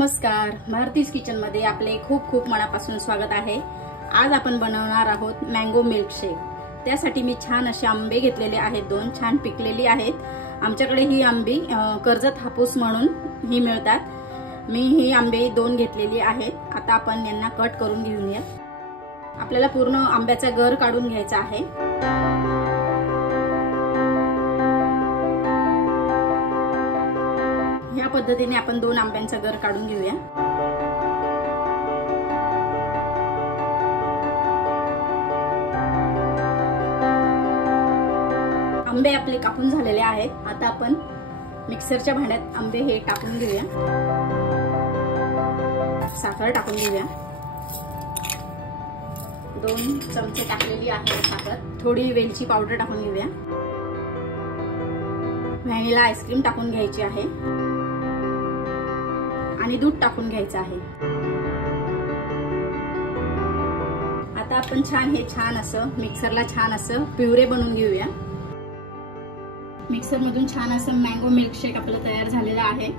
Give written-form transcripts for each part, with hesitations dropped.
नमस्कार, भारतीज किचन मध्ये आपले खूप खूप मनापासून स्वागत आहे। आज आपण बनवणार आहोत मँगो मिल्कशेक। त्यासाठी मी छान असे आंबे घेतलेले आहेत, दोन छान पिकलेली आहेत। आमच्याकडे ही आंबी कर्जत हापूस म्हणून ही मिळतात। मी ही आंबे दोन घेतलेली आहेत। आता आपण यांना कट करून घेऊया। आपल्याला पूर्ण आंब्याचा गर काढून घ्यायचा आहे। या पद्धतीने आपण दोन आंब्यांचा गर काढून घेऊया। आंबे आपले कापून झालेले आहेत। आता आपण मिक्सरच्या भांड्यात आंबे हे टाकून घेऊया। साखर टाकून घेऊया। 2 चमचे टाकलेली आहे साखर। थोडी वेलची पावडर टाकून घेऊया। व्हॅनिला आईस्क्रीम टाकून घ्यायची आहे आणि दूध टाकून घ्यायचं आहे। आता आपण छान असं मिक्सरला छान असं प्युरे बनवून घेऊया। मिक्सर मधून छान असं मँगो मिल्कशेक आपलं तयार झालेलं आहे।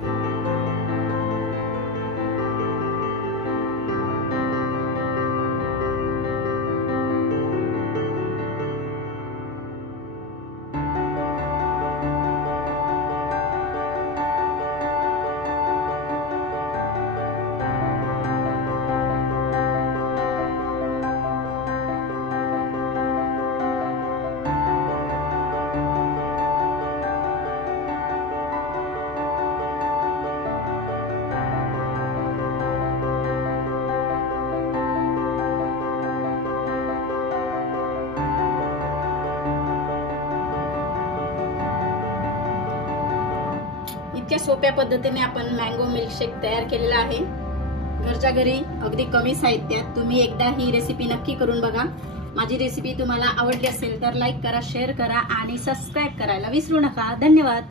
इतक्या सोप्या पद्धतीने आपण मँगो मिल्कशेक तयार केलेला आहे। घरच्या घरी अगदी कमी साहित्यात तुम्ही एकदा ही रेसिपी नक्की करून बघा। माझी रेसिपी तुम्हाला आवडली असेल तर लाईक करा, शेअर करा आणि सबस्क्राइब करायला विसरू नका। धन्यवाद।